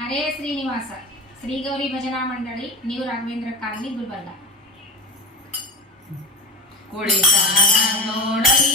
ಹರೇ ಶ್ರೀನಿವಾಸ. ಶ್ರೀ ಗೌರಿ ಭಜನಾ ಮಂಡಳಿ ನೀವು ರಾಘವೇಂದ್ರ ಕಾಲನಿ ಗುಲ್ಬರ್ಗ. ಕುಳಿತನ ನೋಡಲಿ.